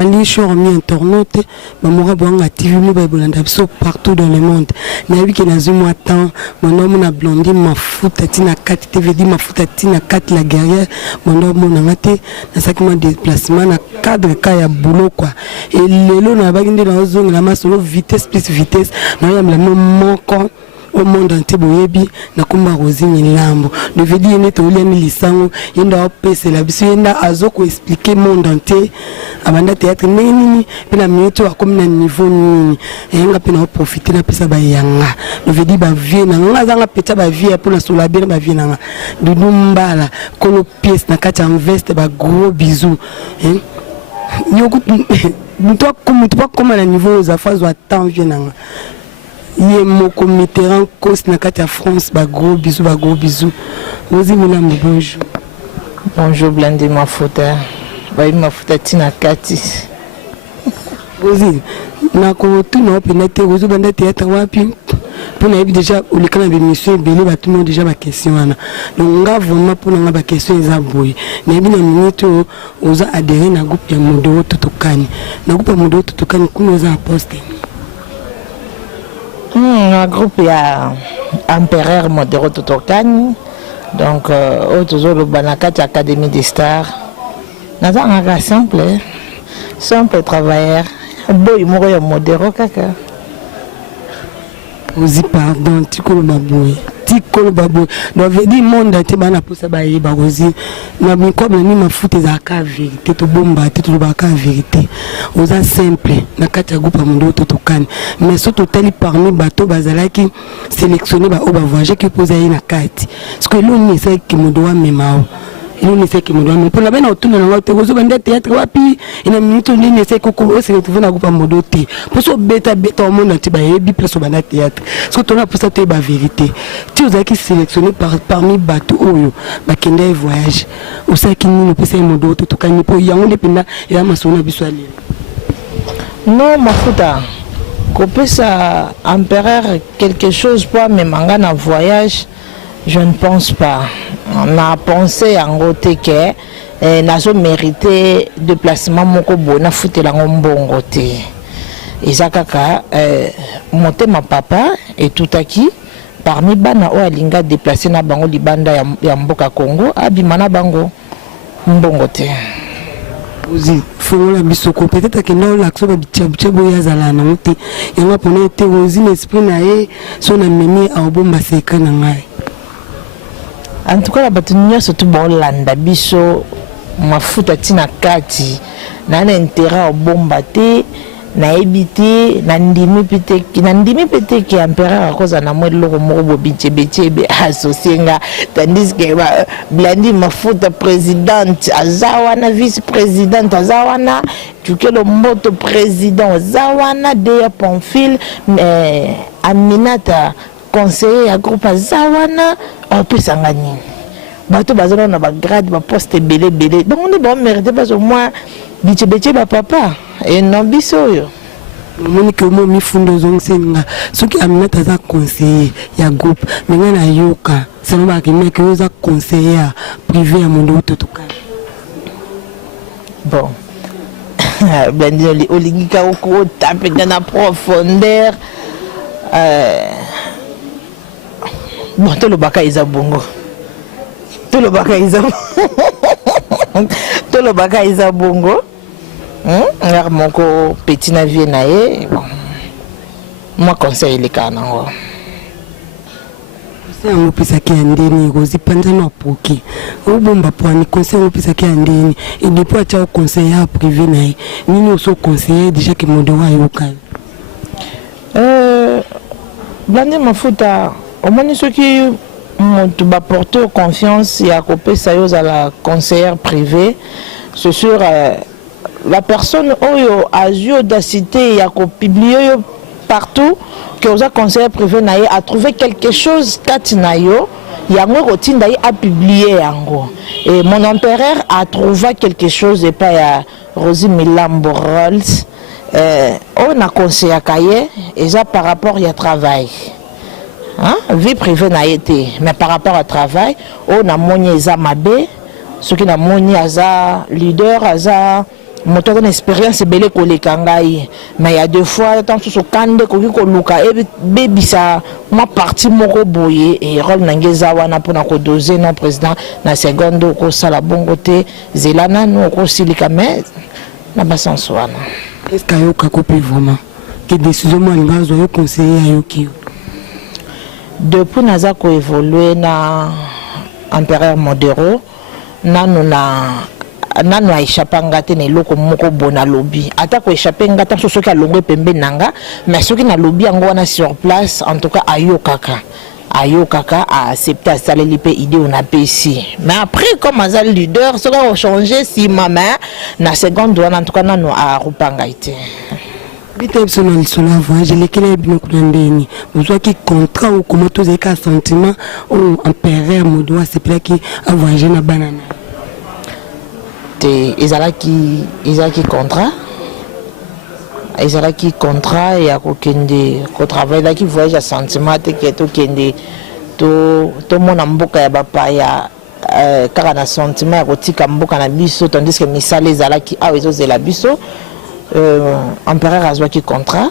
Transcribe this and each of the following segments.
Ali short mi internaute mamora bonga TV mo ba bolanda biso partout dans le monde na yebi ke na zumo temps mon homme na blondie mafuta tina 4 TV di mafuta tina 4 la guerrière mon homme na ngate na sakima déplacement na cadre ka ya boulot quoi et lelo na baginde na ozonga na masolo vitesse plus vitesse na ya mla moko au monde entier boyebi na kumba Rosine Lambo ne veut dire ne to liani lisango yenda opese la biso yenda azoko expliquer monde entier abanda théâtre nini pena minute akomi na niveau nini enga pena profiter na pesa ba yanga ne veut dire ba vie na nga zanga peta ba vie pour la sola bien ba vie na nga dudumbala kolo pièce na kati en veste ba gros bisous hein nyoko mutwa comme na niveau za phase wa temps vie na nga yé moko Mitterrand cause na kati ya France ba gros bisous Rosine Lambo bonjour. Bonjour Blandi Mafuta Mafuta tina kati Rosine na ko tu no penete Rosine banda théâtre wapi pour na déjà au le canal de monsieur belé ba tout le monde déjà ba question wana donc nga vraiment pour na ba question eza boy na bi na minute oza adhérer na groupe ya Modoro Tutokani na groupe ya Modoro Tutokani kuno oza poste un groupe ya Empereur Modoro Tutokani donc autour le Banakati Académie des Stars naza nga simple travailleur boy moko ya Modoro kaka Ozi pardon tikolo baboy donc veut dire monde ate bana posa ba yeba Ozi na mikob ni mafuta za ka vérité to bomba te to ba ka vérité oza simple na kati ya groupe Modoro Tutokani mais surtout tali parmi bateau bazalaki sélectionner ba oba voyager qui posa na kati parce que l'on sait que Modoro memao il ne sait que Modoro pour la bana otuna na te Ozo banda théâtre wapi ina minute ni ne sait ko se retrouver na groupe Modoro te pour so beta au monde entier ba yebi place banda théâtre parce que ton a pour ça te ba vérité tu os qui sélectionné parmi bateau oyo ba kende voyage au ça qui ni pour ça Modoro Tutokani pour yango dependa ya masona biswali non Mafuta kopesa Empereur quelque chose pour mes mangas na voyage je ne pense pas. On a pensé en côté que nazo mérité déplacement moko bona futela ngombongo te. Ezakaka monter ma papa et tout aki parmi bana o alinga déplacer na bango libanda ya mboka Congo abimana bango mbongo te. Ozi faut la bisoko peut-être que non l'action ba bitcha boya zala na mote yanga pona te Ozi l'esprit na ye son amemi a bomba secret na ngai. En tout cas, la bataille surtout Bolanda biso mafuta tina kati na intérêt au bombate na ebité na ndimi pété qui Empereur à cause na moi loko moko bobitche associé nga tandis que Blandi mafuta présidente azawana vice-présidente azawana tukelo mboto président azawana de Pamphile Aminata conseiller à groupe azawana on peut s'engager bato bazana na ba grade ba poste belé donc on est bon mérité parce que moi bitche ba papa et non biso yo Monique mo mi fundo zongsenga soki Aminata za conseiller ya groupe menga na yoka c'est ba ki mec yo za conseiller privé ya Modoro Tutokani bon Blandi olingika ko taper dans la profondeur bon tout le baka isa bongo tout le baka isa bongo ngar moko petit na vie na ye bon moi conseil le kanango c'est un pisa qui andeni Rosi panza na poki o bomba poani conseil o pisa qui andeni et depuis tu as conseiller privé na ye nini oso conseiller déjà que Modoro ayoka Blandi Mafuta au moins ceux qui m'ont porté confiance et à couper ça à la conseillère privée c'est sûr la personne oyo a eu audacité et a publié partout que aux conseillers privés a trouvé quelque chose katinayo yango routine a publié yango et mon empereur a trouvé quelque chose et pas ya Rosine Lambo Rolls on a conseillé à cahier et ça par rapport à travail. Hein? Vie privée n'a été, mais par rapport au travail, on a moni Mabe, ce qui a moni Aza leader, Aza moto a une expérience belé koleka ngai mais il y a deux fois tant sous kande ko ki koluka e bebisa ma partie moko boye et rôle nangeza wana pona ko doser non président na seconde ko sala bongo te zelana no ko silika mais na basanso wana est-ce que yo kakopi vraiment que décision moi ngazo yo conseiller yo ki depuis naza ko évoluer na empereur modéro nanu a échappé ngate ne loko moko bona lobby ata ko échappé ngata soso ki alongwe pembe nanga mais soki na lobby yango wana sur place en tout cas ayo kaka a accepté à saler pe idée on a ici mais après comme azal leader ça va changer si maman na seconde wana en tout cas nanu a rupanga ite bité personnel sur la voyage lesquels bien kundandeni besoin qui contrat ou comment tous les cas sentiment ou empereur modoa c'est là qui a voyagé na banana ezalaki contrat et à kokende ko travail là qui voyage à sentiment te que to kende to mona mboka ya bapaya kaka na sentiment ya kotika mboka na biso tandis que misala ezalaki awa ezozela biso empereur azwaki contrat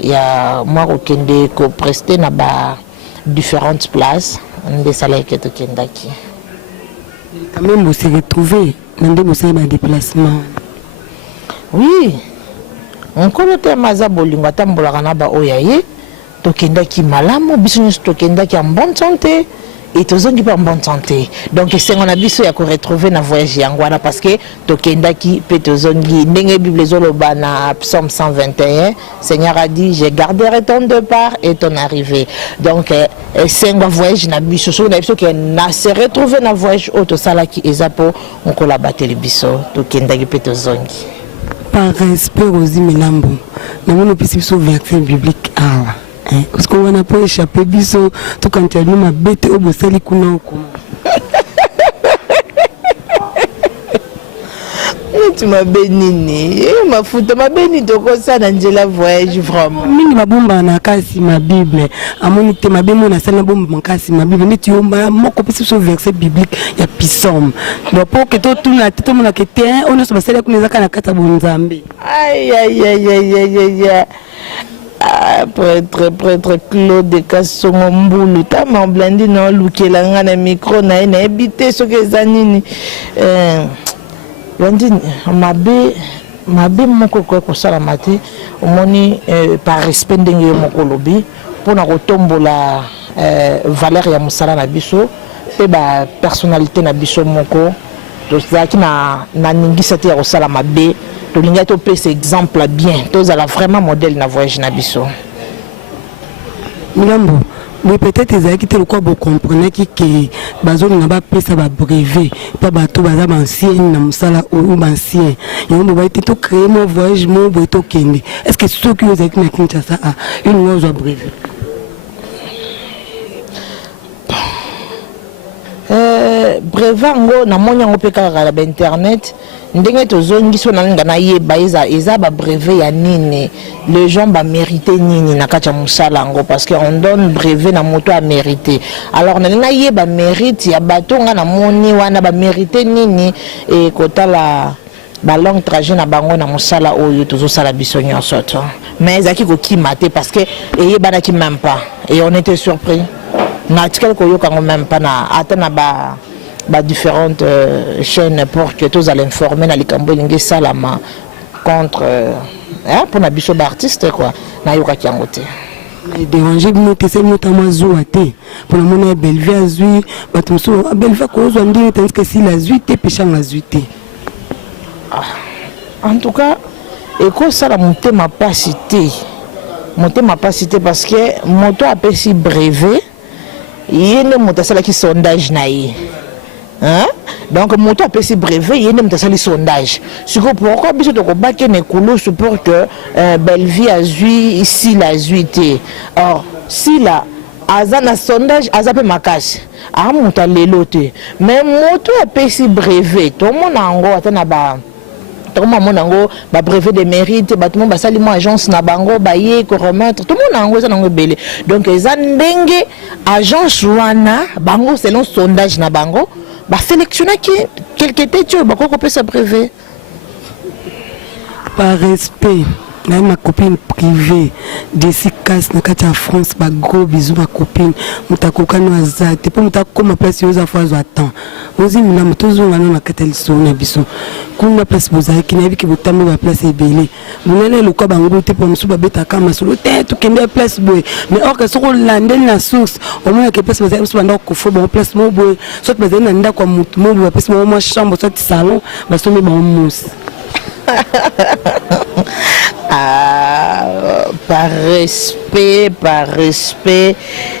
ya moi kokende ko prester na ba différentes places nde salaki to kendaki. Quand même, vous s'est retrouvé dans des déplacements. Oui. On connaît maza bolinga tambola na ba oyaye to kenda ki malamu biso to kenda ki en bonne santé et to zongi pas en bonne santé. Donc c'est on a biso ya ko retrouver na voyage yangwana parce que to kenda ki pe to zongi ndenge bible zoloba na psaume 121 Seigneur a dit je garderai ton départ et ton arrivée. Donc c'est un voyage na biso so na biso que na se retrouver na voyage auto sala ki ezapo on ko la battre biso to kenda ki pe to zongi. Par respect aux Milambo, nous avons un verset biblique. Parce qu'on n'a pas échappé, tout quand tu as dit ma bête au Bossali Kuna. Tu m'as béni, ma foute m'a béni de ça dans la voyage vraiment. Mini ma bombe na kasi ma Bible. Amonite ma bémo na sana bombe na kasi ma Bible. Mais tu as mon copie sur verset biblique il y a psalm. Donc pour que tout le monde qui était on ne se passe pas comme ça na kata bonzambe. Aïe aïe aïe aïe aïe aïe. Ah, prêtre Claude Kassongo Mbulu ta mamblandi na lukelanga na micro na ebité ce que zanini Wandi mabe moko ko sala mate omoni par respect ndenge moko lobi pona ko tombola valeur ya musala na biso pe ba personnalité na biso moko to zaki na ningisa te ya ko sala mabe to linga to pe ce exemple bien to za la vraiment modèle na voyage na biso Milambo. Mais peut-être que vous comprenez que bazo n'a pas pris ça brevet pas bateau bazaba ancien na musala ou ancien et on va être tout créer mon voyage mon boito kende est-ce que ceux qui vous êtes na Kinshasa a une chose brevet brevet ngo na monya ngo pe kaka la internet ndenge tozongi so na ngana yeba eza ba brevet ya nini les gens ba mériter nini na kacha musala ngo parce que on donne brevet na moto a mériter alors na yeba mérite ya bato nga na moni wana ba mériter nini et kotala ba long trajet na bango na musala oyo tozo sala biso nyonso to mais ezaki ko kimate parce que yeba na ki même pas et on était surpris na article ko yoka ngo même pas na atana ba différentes chaînes pour que tous allent informer na likambo lingi salama contre pour na biso ba artiste quoi na yoka kiangote déranger nous que c'est notamment zouate pour le monde Bellevue azui batumso Bellevue ko zo ndini tandis que si la zuite pécha la zuite en tout cas et ko ça la monter ma pas cité parce que moto a pesi brevet yene moto sala ki sondage na yi hein donc moto a pesi brevet yene moto sala sondage c'est pourquoi biso to ko baké ne kulo pour que Bellevue azui ici la zuité or si la azana sondage azape makasi a moto lelote mais moto a pesi brevet to mona ngo atana ba tout le monde a brevet de mérite, tout le monde a sali agence na bango baye ko remettre tout le monde a ça belé donc les andenge agence wana bango selon sondage na bango ba sélectionner quelques têtes ba ko peut se brevet par respect. Ma copine privée, Jessica, Nakata France, bah gros bisous ma copine. Mutakoka no azate, pour mutako ma place yoza fois attend. Ozi mina mutozo ngano na kateliso na biso. Kuna place bozaki ki nabi ki botambe ba place ebele. Munene lokwa bango te pour musuba beta kama solo te to kende place boy. Mais or que soko lande na source, au moins que place bozaki musuba ndako fo bon place mo boy. Soit bazali na ndako mutu mo boy, place mo chambre, soit salon, basomi ba mousse. Par respect,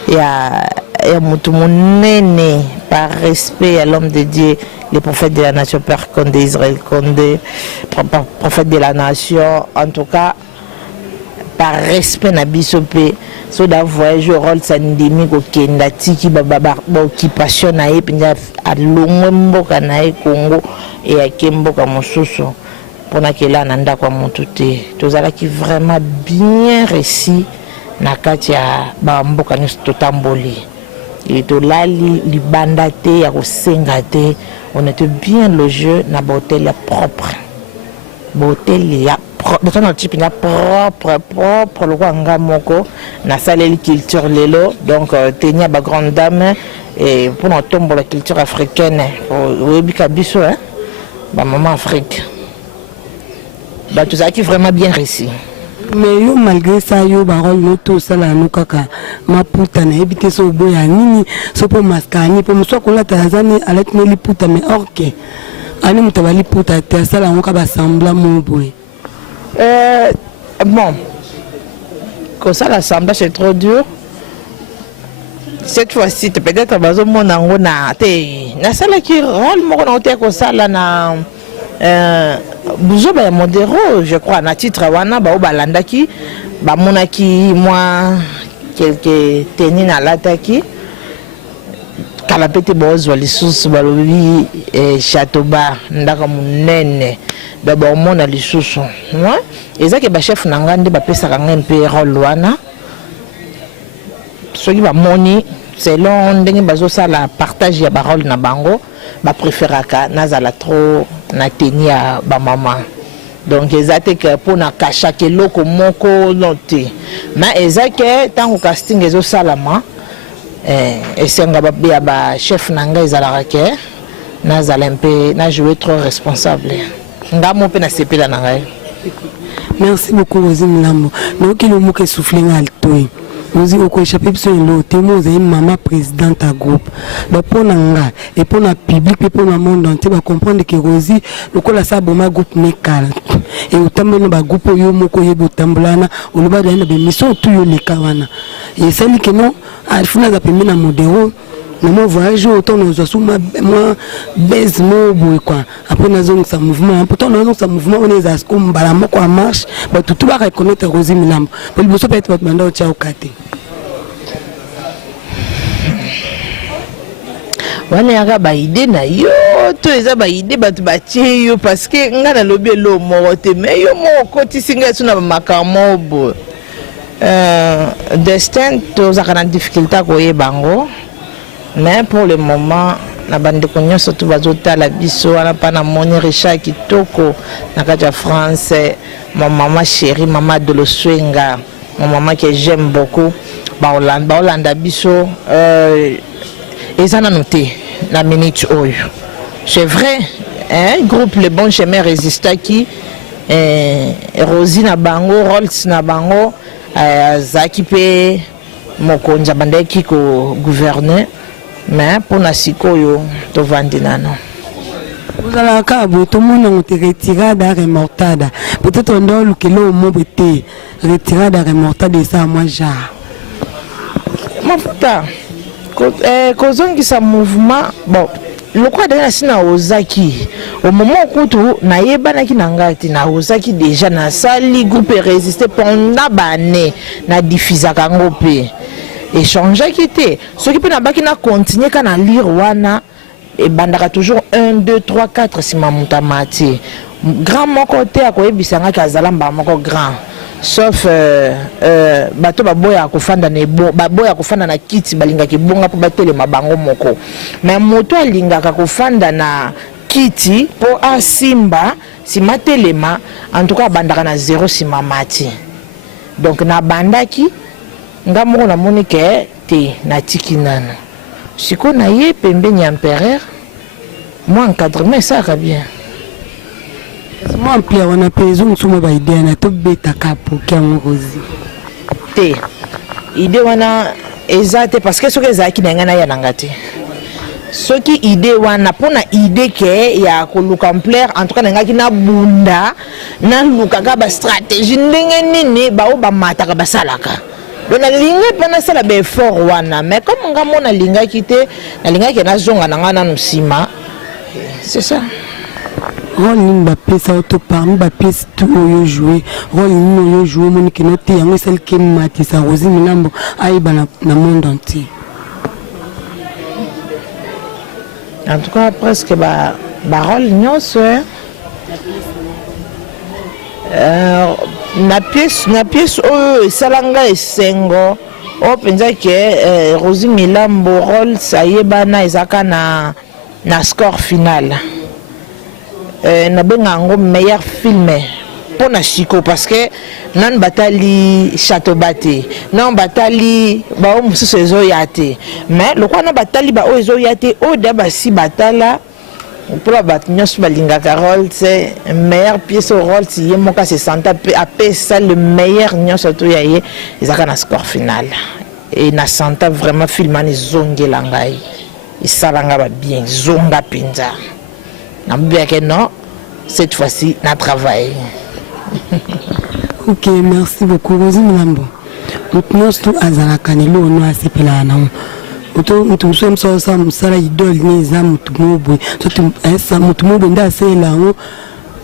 il y a Moutoumounéné, par respect à l'homme de Dieu, le prophète de la nation, Père Condé, Israël Condé, prophète de la nation, en tout cas, par respect na bisopé, so da voyage au rôle sandémique au Kenya, qui occupation na ye, puis à Longombo, na Congo, et à Kembo, comme Soso. Pour que là nanda kwa montouté tous ala qui vraiment bien réussi na katia ba mboka nyos totamboli et to lali libandate ya ko sengate on était bien logé na hôtel propre hôtel ya propre dans type na propre le kwanga moko na salle culture lelo donc tenia ba grande dame et pour nous tomber la culture africaine oui biso hein ba maman Afrique. Bah, tout ça qui est vraiment bien réussi. Mais yo malgré ça yo barol noto sala no kaka maputa na ebité so boya nini so po maskani po muso ko la Tanzanie alet ne liputa mais orke ani mutabali puta te sala ngo ka ba sembla mo boy. Bon. Comme ça l'assemblage c'est trop dur. Cette fois-ci peut-être bazo mona ngo na te na sala qui rôle mo na te ko sala na Bouzo ba modéro, je crois, na titre wana ba obalandaki ba monaki moi quelques tennis na lataki kala pete bozo lisusu balobi château bar ndaka munene ba ba mona lisusu ouais ezaki ba chef na ngande ba pesa kanga mpe rôle wana soki ba moni selon ndenge bazo sala partage ya ba rôle na bango ba préféraka nazala trop na tenia ba maman donc ezate que pour na kasha ke loko moko noté mais ezake tango casting ezo salama esenga ba chef nanga ezala ke nazala mpe na jouer trop responsable ngamo pe na sepela nanga. Merci beaucoup Rosie Mlambo donc il mo ke souffler ngaltoi nous avons échappé sur le témoin de maman présidente à groupe. Pour nanga et pour le public et pour le monde entier, va comprendre que Rosie, le cola ça bon ma groupe mécal et autant même ba groupe yo moko yebo tamblana ou le bas de la mission tout yo les kawana. Et celle qui non, à fina za pembe na modéro. Nous voyage autant nous avons moi baise mo boy quoi après nous avons ce mouvement pourtant nous avons ce mouvement on est à ce qu'on balamo quoi marche bah tout va reconnaître Rosie Mlambo pour le peut être votre mandat au tchao kate wana yaka ba idée na yo to eza ba idée batu ba tie yo parce que nga na lobi lo mo te mais yo mo koti singa suna ba makamo bo destin to za kana difficulté ko yebango. Mais pour le moment, la bande de cognon surtout bazota la biso ala pana moni Richard Kitoko na kaja France ma maman chérie maman de l'Oswenga ma maman que j'aime beaucoup ba Hollande biso ezana noté la minute oyo c'est vrai hein groupe le bon chemin résista qui Rosie na bango Rolls na bango zaki pe mokonza bandeki ko gouverner. Mais pour la sikoyo, to vandinano. Vous allez à Cabo, tout le monde a retiré la remortada. Peut-être on doit le kilo mobilité, retirer la remortada et ça, moi, j'ai. Ma putain, quand on dit mouvement, bon, le quoi de la sina Ozaki, au moment où tu n'as pas qui n'angati na Ozaki déjà na sali groupe résisté pendant bané na diffusa kangope. Échanger qui était ce qui peut n'a pas qui n'a continué qu'à lire wana et bandara toujours 1 2 3 4 si mamuta mati grand mon côté à quoi bisanga kazala mbamoko grand sauf bato baboya kufanda ne baboya kufanda na kiti balinga kibonga po batele mabango moko mais moto alinga kufanda na kiti po asimba nsima telema en tout cas abandaka na 0 nsima mati donc na bandaki nga moko namoni ke te natiki nano siko na ye pembeni ya empereur moi encadrement esalaka bien moi amplia wana mpe ezongisuma baidea na tobetaka poke yango Rosie te ide wana eza te parce que soki ezalaki na ngai na ya nanga te soki ide wana mpona ide ke ya koluka ampleur en tout cas na ngaki na bunda nalukaka bastratégie ndenge nini bao bamataka basalaka donc nalingi mpe nasala baeffort wana mais comme nga mo nalingaki te nalingaki nazonga na ngai nano nsima c'est ça rôle nini bapesa oto parmi bapesi tu oyo joué rôle nini oyo joué moniki no te yango esaliki matisa Rosie Milambo ayeba na monde entier en tout cas presque rôle nyonso na pièce oyo esalanga esengo oyo mpenza ke Rosie Milambo rôle sayebana ezaka na score final nabenga yango meilleur film mpona siko parce que nani batali château bate non batali bao mosusu ezoya te mais lokwa na batali bao ezoya te oyo da basi batala mpona bato nyonso balingaka rôle c'est meilleure pièce au rôle si ye moko asesanta mpe apesa le meilleur nyonso to ya ye ezaka na score final et na santa vraiment film wana ezongela ngai esalanga babien zonga mpenza nambiake non cette fois-ci na travail. Ok, merci beaucoup Rosie Milambo. Nous tout azalaka ne lo no asepela na mutu so mso sa musala idole ni za mutu mobo so tu esa mutu mobo nda sela ngo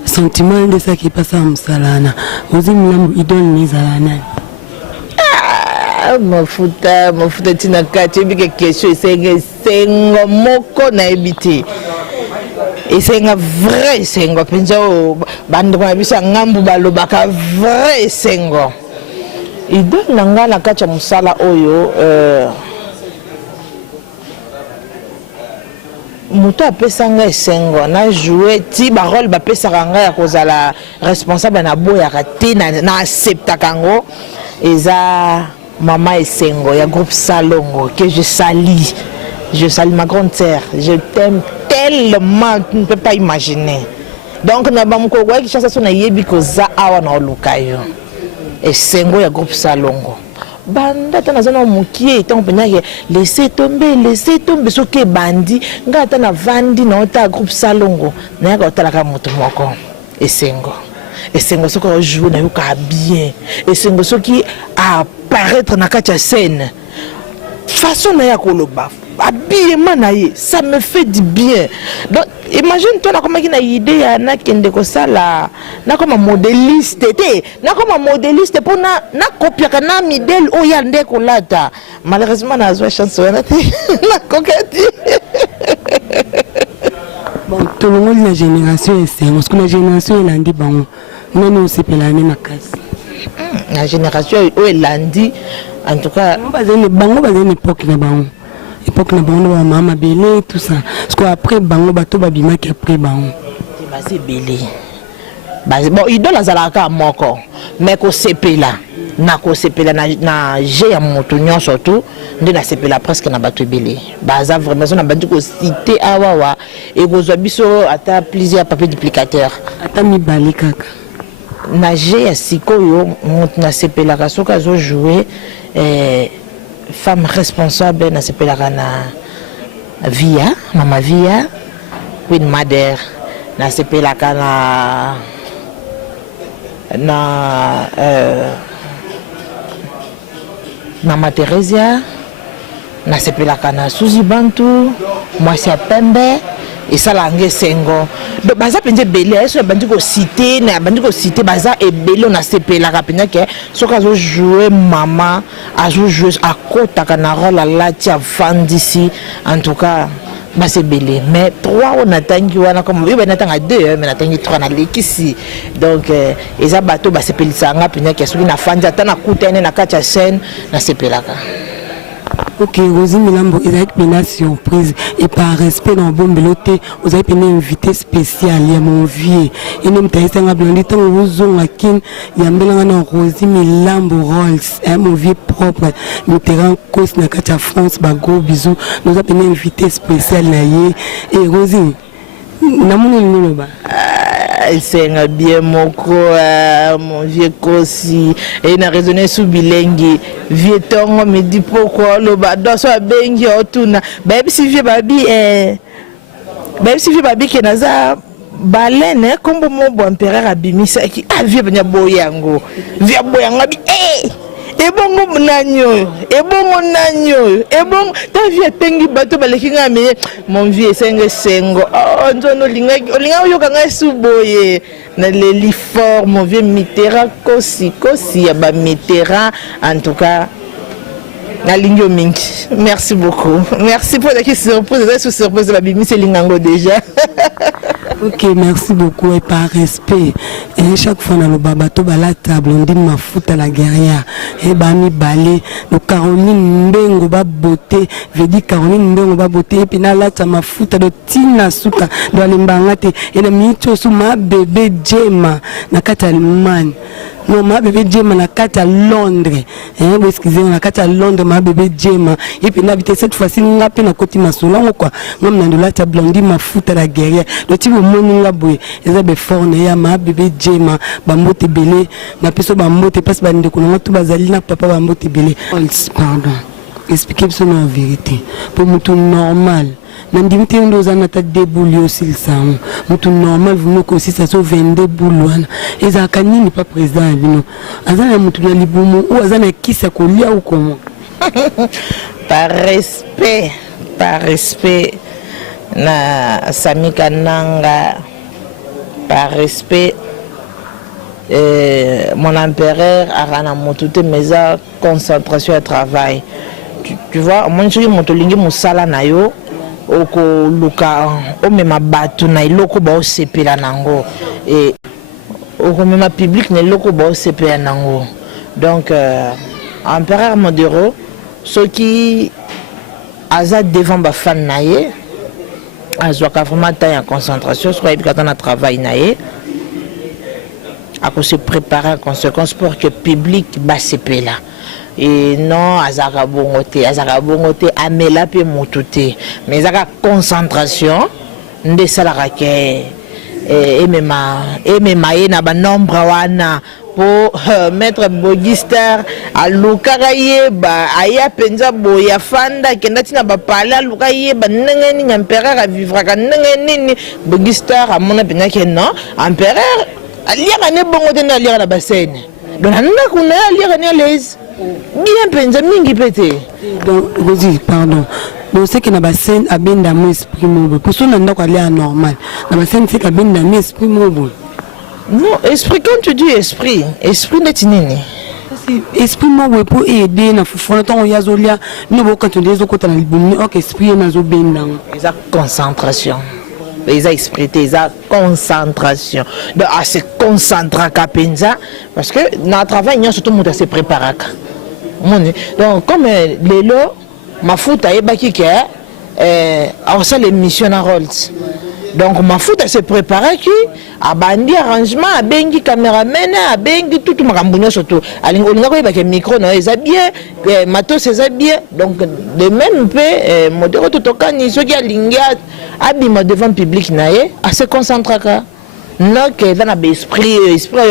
sentiment de ça qui passe à musala. Rosie Milambo idole ni zalana. Mafuta tina kati bike question sengo moko na ebiti. Et c'est un vrai sengo. Penso bande kwa bisa ngambu balobaka vrai sengo. Idole nanga na kacha musala oyo muto apesanga sengo na jouer ti ba rôle ba pesaka nga ya kozala responsable na boya ka te na accepta kango eza Mama Esengo, il y a groupe Salongo que je salue. Je salue ma grande sœur. Je t'aime tellement, tu ne peux pas imaginer. Donc, na bamuko kwa ki chasa sona yebi ko za awa na olukayo. Esengo ya groupe Salongo. Banda tana zona mukie tant penake laissez tomber so ke bandi ngata na vandi na ota groupe Salongo. Na ya otala ka mutu moko. Esengo. Esengo so ko jouer na yoka bien. Esengo so ki apparaître na katia scène. Façon na ya koloba. Habillement na ye, ça me fait du bien. Donc imagine toi na comment qui na idée ya na kende ko sala na comme modéliste té na comme modéliste pour na copier kana modèle o ya nde ko lata. Malheureusement na zo chance wana té na kokati. Bon, tout le monde la génération est c'est parce que la génération est lundi bon. Non nous c'est pas la même casse. La génération est lundi en tout cas on va dire une époque na bon. Époque na bango ba mama belé tout ça parce que après bango bato babima qui après bango c'est belé bon idole azalaka moko mais ko sepela na je ya moto nyon surtout nde na sepela presque na bato belé baza vraiment na bandi ko cité awawa et ko zwa biso ata plusieurs papiers duplicateur ata mibali kaka na je ya sikoyo moto na sepela ka soka zo jouer femme responsable na sepelaka na Via, Mama Via, Queen Mother, na sepelaka na Mama Teresia, na sepelaka na Suzy Bantu, Mwasi ya Pembe, et ça langue sengo. Donc baza penje belé, est-ce que bandi ko cité, na bandi ko cité baza et belé na sepelaka penja ke soka zo jouer mama, a jouer à côté kana rôle la tia vandisi en tout cas ba c'est belé. Mais trois on atangi wana comme oui ben atanga deux mais atangi trois na lekisi. Donc eza bato ba sepelisa nga penja ke soki na fandi atana kutene na kacha scène na sepelaka. Ok, Rosie Milambo, il a été une surprise. Et par respect dans bon beloté, vous avez une invité spécial, il y a mon vieux. Et nous avons blondé, tant vous avez un kin, il y a un Rosie Milambo Rolls, mon vieux propre. Nous avons cause na kacha France, bah gros bisous. Nous avons une invité spécial là. Et Rosie, namuni loloba. C'est bien mon vieux Kosi et na raisonné sous bilingue vieux tongo me dit pourquoi le bado so bengi otuna même si vieux babi qui naza balene comme mon bon empereur abimisa qui a vieux boyango vieux boyango bi ebongo nanyo ebongo ta vie tengi bato balekinga me mon vie sengo nzono linga yoka nga suboye na leli fort mon vieux Mitterrand kosi ya ba Mitterrand en tout cas na lingyo mingi. Merci beaucoup, merci pour la surprise de la bimi c'est lingango déjà. Ok, merci beaucoup et par respect. Et chaque fois dans le babato la table, on dit ma fout à la guerrière. Et bami balé, le Caroline Mbengo ba beauté, veut dire Caroline Mbengo ba beauté. Et puis là ma fout à de Tina Souka dans les mbangate. Et le minute sous ma bébé Jema, na Catalman. Non, ma bébé Jema na carte à Londres. Vous excusez-moi, na carte à Londres, ma bébé Jema. Et puis là, cette fois-ci, on a peine à côté ma solango quoi. Moi, dans la table, on dit ma fout à la guerrière. Le type moninga boy, ils avaient forné ya ma bébé Jema, bambote belé, na peso bambote passe bande ko na tout bazali na papa bambote belé. Pardon. Expliquez ça en vérité. Pour moi tout normal. Nandimite ndo zana ta debouli aussi le sang. Mutu normal vous nous aussi ça so 22 boulwana. Eza kanini pas président bino. Azana mutu na libumu ou azana kisa kolia ou comment. Par respect na Samika Nanga, par respect mon empereur a motuté mesa concentration à travail. Tu vois, moi je suis motolingi musala na yo oko luka o mema batu na iloko ba osepela nango et oko mema public na iloko ba osepela nango. Donc empereur Modero ceux qui aza devant ba fan naie azwaka vraiment taille en concentration soit il na travail naie à se préparer en conséquence pour que public ba sepela. Et non, azaka bongote, amela pe motote, mais azaka concentration, nde salarake, et même na ba nombre wana pour mettre Bogister à Lukaraye, ba aya penza boya fanda, kendati na ba pala Lukaye, ba nengeni empereur à vivre ka nengeni Bogister à mon opinion que non, empereur a lire ne bongote na lire na bassin. Donc on a lire ne l'aise. Bien penza mingi pété. Donc Rosie, pardon. Donc c'est que na bassin a bien d'amour esprit mobile. Pour ça on a aller à normal. Na bassin c'est que bien d'amour esprit mobile. Non, esprit quand tu dis esprit n'est nini. Esprit mobile pour aider na fufona ton yazolia nous quand tu les autres na libumi ok esprit na zo benda. Ils a concentration. Ils a expliqué, ils a concentration. Donc à se concentrer à penza parce que dans le travail il y a surtout monde à se préparer. Donc comme les lots ma fout à ebaki que on ça les missions à Rolls. Donc ma fout à se préparer qui a bandi arrangement a bengi caméraman a bengi tout makambuno surtout alingo linga ko micro na eza bien matos eza bien donc de même peu modèle tout okani so ki alinga abima devant public naé à se concentrer ka non que dans l'esprit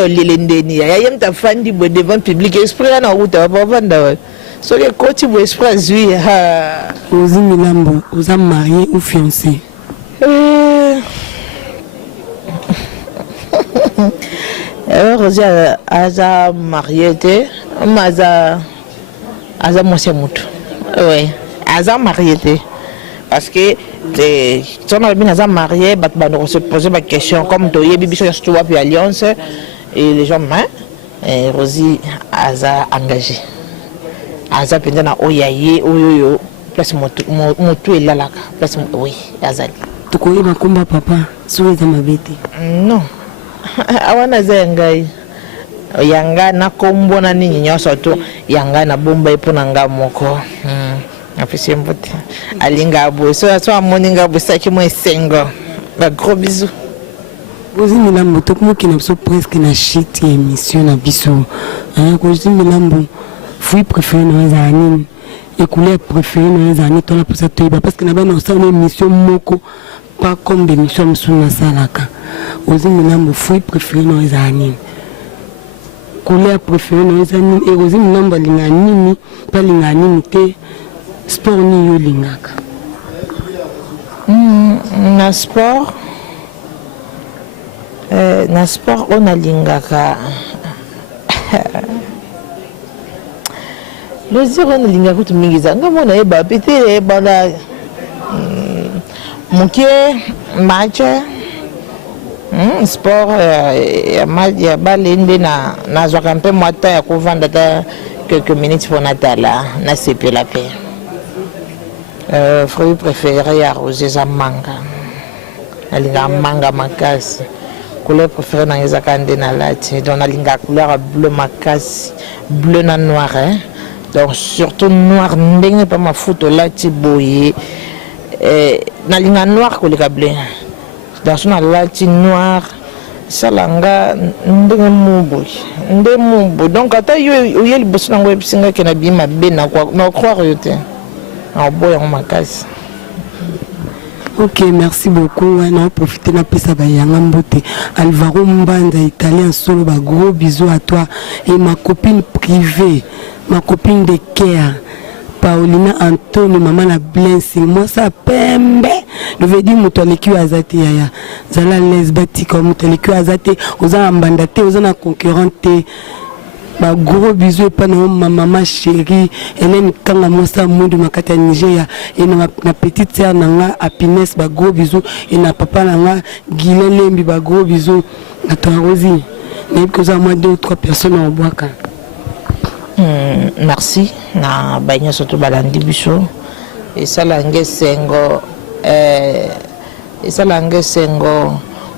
l'élendeni ya yem ta fandi devant public esprit na route va pas vendre so que côté bo esprit zui ha Rosie Milambo vous êtes marié ou fiancé? Rosie aza marié aza moitié mutu. Oui, aza marié parce que si on a bien aza marié, on se poser ma question comme tu es bibi sur la alliance et les gens Rosie aza engagé. Aza pendant oyaye oyoyo place motu elalaka place oui azali. Tu connais ma combat papa sur les amabete? Non. Awana zengai yanga na kombo na nini nyonso to yanga na bomba epona nga moko apesi mbote alinga bo so amoni nga bosaki mo esengo ba gros bisous. Kozi milambo tokomoki na biso presque na shit ya émission na biso kozi milambo fruit préféré na ezala nini et couleur préférée na ezala nini tona mposa toyeba parce que na bana osala émission moko pas comme d'émission mosusu nasalaka kozi milambo fruit préféré na ezala nini couleur préférée na ezala nini et kozi milambo alinga nini mpe alinga nini te sport nini yo olingaka na sport on alingaka le zéro on alingaka kutu mingi zanga mona eba pete bana moke match sport ya balende na zwaka mpe mwata ya kovanda ta quelques minutes pour natala na sepela pe fruit préféré ya rosé za manga alinga manga makasi couleur préférée na ezaka nde na lati donc nalinga couleur bleu makasi bleu na noir donc surtout noir ndenge pa mafuta lati boye nalinga noir koleka bleu donc so na lati noir salanga ndenge mubu donc ata yo oye liboso nango ebisinga ke na bima be na croire yo te na boya makasi. Ok, merci beaucoup. On a profité de la Bayanga Alvaro Mbanda, italien solo, gros bisous à toi. Et ma copine privée, ma copine de cœur, Paulina Antonio, maman la blessing. Moi, ça pembe. Je veux dire, je suis azate yaya. Zala lesbati comme je suis azate. Oza ambandate, oza na concurrente. Ba gros bisous pa na maman chérie Hélène Kanga Mosa Mundu makata Nigeria et na petite sœur nanga Happiness ba gros bisous et na papa nanga Guilin Lembi ba gros bisous na toi Rosie mais que ça moi 2 ou 3 personnes en boaka. Merci na banya surtout balandi biso et ça langue sengo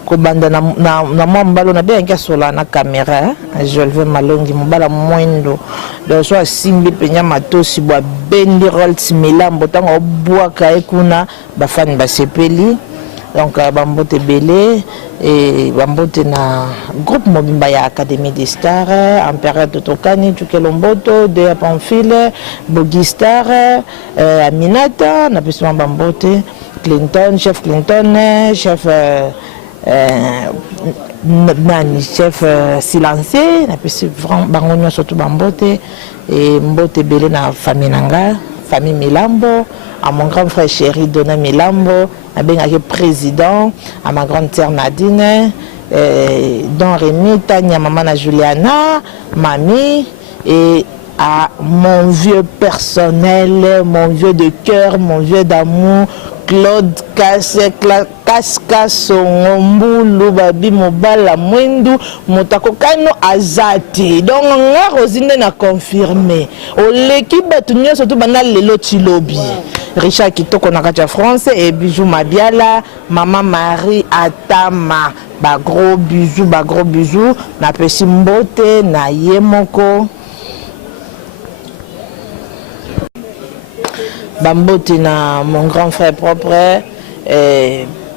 kobanda na mbalo na bien sola na caméra je levé malongi mbala mwendo donc so asimbi penya matosi bwa bendi rolls milambo tango bwaka ekuna bafani basepeli donc bambote belé et bambote na groupe mobimba ya Académie des Stars Empereur Totokani Tukelomboto de Pamphile Bogistar Aminata na pesima bambote Clinton chef chef silencieux na pesi bangonyo surtout bambote et mbote belé na famille nanga famille Milambo à mon grand frère chéri Dona Milambo à bengaki président à ma grande sœur Nadine Don Rémi Tania maman na Juliana Mamie et à mon vieux personnel mon vieux de cœur mon vieux d'amour Claude Kaska Songombulu babi mobala mwendu motako kano azati donc nga Rosine na confirmé oleki batu nyonso to bana lelo chilobi Richard Kitoko na kati ya France et Bijou Mabiala maman Marie Atama ba gros bisous na pesi mbote na yemoko Bambote na mon grand frère propre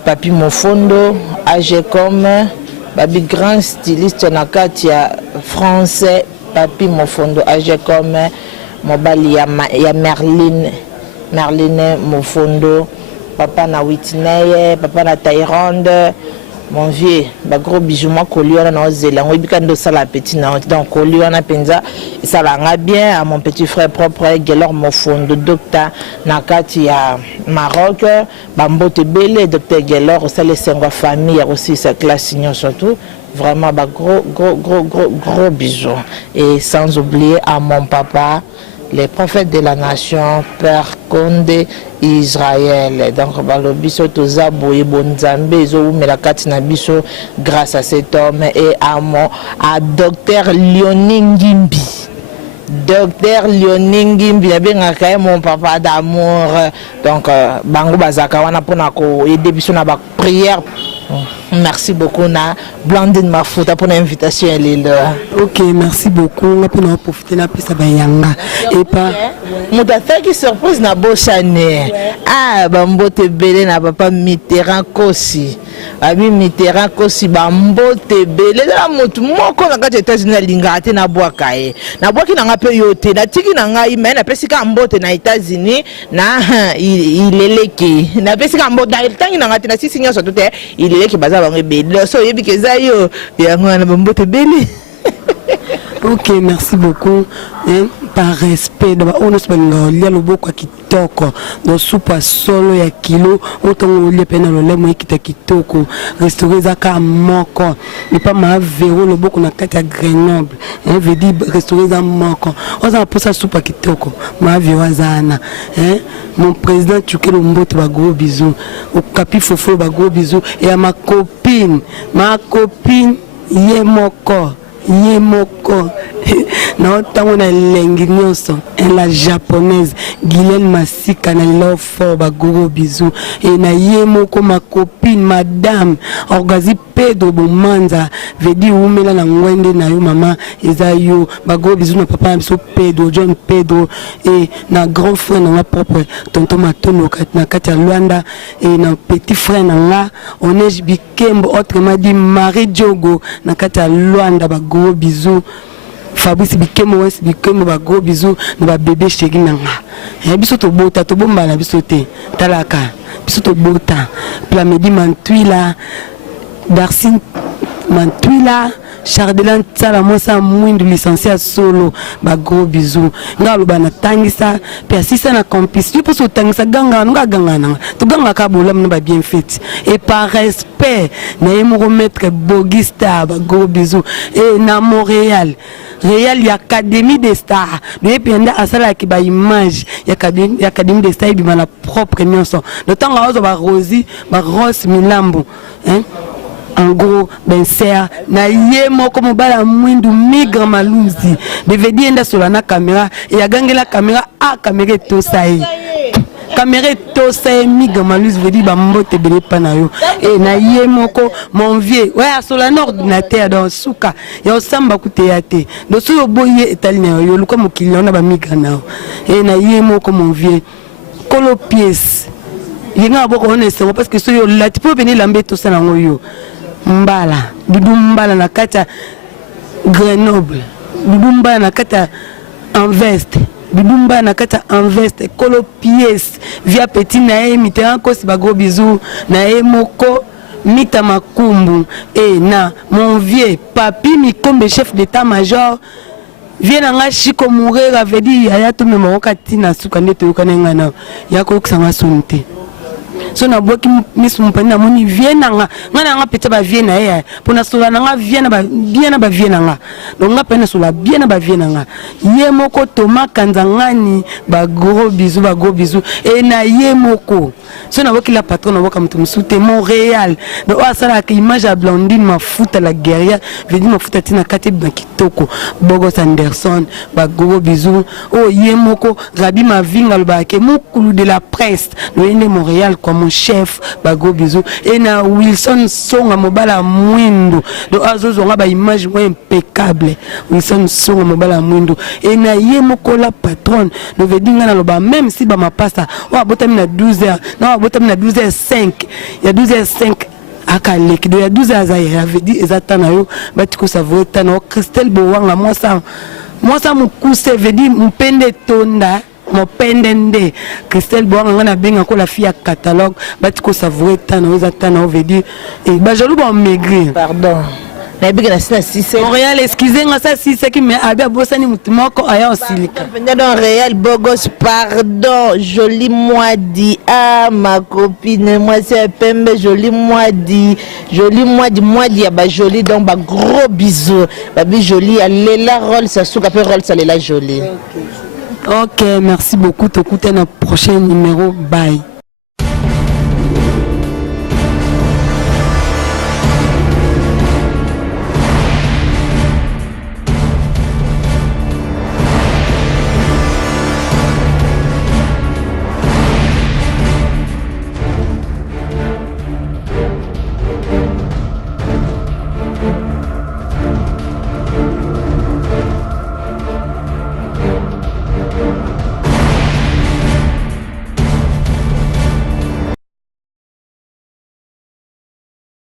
Papi Mofondo AGCOM babi grand styliste na katia français Papi Mofondo AGCOM mobali ya Merline Mofondo papa na Whitney papa na Tyrande mon vieux ba gros bisous moi Koliona na Ozela ngo bikando sala petit na donc Koliona penza ça va bien à mon petit frère propre Gelor Mofondo docteur na kati ya Maroc bambote belé docteur Gelor ça les cinq famille aussi sa classe surtout vraiment ba gros bisous et sans oublier à mon papa les prophètes de la nation, Père Condé, Israël. Donc, balobiso toza boye bonzambe zo melakati na biso grâce à cet homme et à docteur Lioningimbi. Docteur Lioningimbi, bien mon papa d'amour. Donc, bango bazaka wana pona ko aider biso na ba prière. Merci beaucoup na Blandine Mafuta pour l'invitation là. Ok, merci beaucoup. On va profiter de la piste bayanga. Et pas. Moutata qui surprise na bochane. Ah, bambote belé na papa Mitterrand Kosi. Abi Mitterrand Kosi bambote belé la motu moko na kati États-Unis na lingate na boaka e. Na boaki na ngape yote na tiki na ngai mais na pesika mbote na États-Unis na ileleki. Na pesika mbote na tangi na ngati na sisi nyoso tout ileleki baza bango belé. So yebi keza yo yango na bambote belé. Ok, merci beaucoup. Par respect, on a le beaucoup qui toko. Dans soupe solo ya kilo, autant on lit peine le lait qui kitoko. Restaurer zaka moko. Mais pas ma véro le beaucoup na kati à Grenoble. Veut dire restaurer za moko. On a pour ça soupe qui toko. Ma véro zana. Mon président Tchouké Lombote ba gros bisous. Au capi fofo ba gros bisous. Et à ma copine Yemoko. Na tango na lengi nyonso la japonaise Guylaine Masika na love for ba gros bisous et na Yemoko ma copine madame Orgazi Pedro Bomanza veut dire umela na ngwende na yo mama eza yo ba gros bisous na papa biso Pedro John Pedro et na grand frère na propre tonton Matono na kati ya Luanda et na petit frère na nga Onej Bikembo autrement dit Marie Diogo na kati ya Luanda ba gros bisous. Fabrice Bikemo ba gros bisous na ba bébé chéri nanga. Biso to bota to bomba na biso te. Talaka. Biso to bota. Plamedi Mantuila. Darcy Mantuila. Chardelan Tsala Mosa Mwindu licencié solo ba gros bisous. Ngalo bana tangisa pe asisa na complice. Tu peux so tangisa ganga nga ganga na. To ganga ka bolam na ba bien fait. Et par respect na yemo remettre Bogista ba gros bisous et na Montréal. Réal Académie des Stars. Le penda asala ki ba image Académie des Stars bi na propre nyonso. Le temps nga ozo ba Rosie ba Rose Milambo. En gros, ben serre na yemo comme bala mwindu migra maluzi. Devait dire sur la caméra et a gagné la caméra à caméra tout ça. Caméra tout ça migra maluzi veut dire bambote belé panayo et na yemo ko mon vieux ouais sur la ordinateur dans souka ya osamba kuteate do so boye italien yo luko mokili na ba migra na et na yemo ko mon vieux kolo pièce yenga boko honeste parce que so yo la tu peux venir lamber tout ça na yo mbala dudu mbala na kata Grenoble dudu mbala na kata Anvest dudu mbala na kata Anvest kolo pièce via petit na Mitterrand Kosi ba gros bisous na Moko Mita Makumbu et na mon vieux papi Mikombe chef d'état-major vient nga Chiko Mourera veut dire aya to memo katina suka ndeto yokanenga na yako kusanga sunte. So na boki misu mpana moni viena nga pete ba viena ya pona sola nga viena ba viena nga donc nga pena sola viena ba viena nga Yemoko Thomas Kanzangani ba gros bisous et na Yemoko so na boki la patron na boka mtu msute Montréal donc asala ka image à Blandine Mafuta la guerrière veut dire Mafuta tina kate ba kitoko Bogos Anderson ba gros bisous oh Yemoko Rabi Mavinga ba ke mukulu de la presse no ine Montréal comme mon chef ba gros bisous et na Wilson Songa mobala mwindu do azozo nga ba image impeccable Wilson Songa mobala mwindu et na Yemoko la patronne no veut dire na loba même si ba mapasa wa botami na 12h na botami na 12h05 ya 12h05 akaleki do ya 12h za veut dire ezatana yo batiko savourer tana Christelle Bowanga moi ça mukuse veut dire mpende tonda Mopendende Christelle Boanga na benga ko la fille à catalogue batiko savourer tana ozatana veut dire et ba jaloux ba maigrir pardon na bigana sina sise Montréal excusez-moi ça si c'est qui mais abia bosani mutumoko aya osilika dans Réal Bogos pardon joli moi dit ah ma copine moi c'est pembe joli moi dit ya ba joli donc ba gros bisous ba bi joli alela rôle ça souka pe rôle ça lela joli. Ok, merci beaucoup. T'écoutes un prochain numéro. Bye.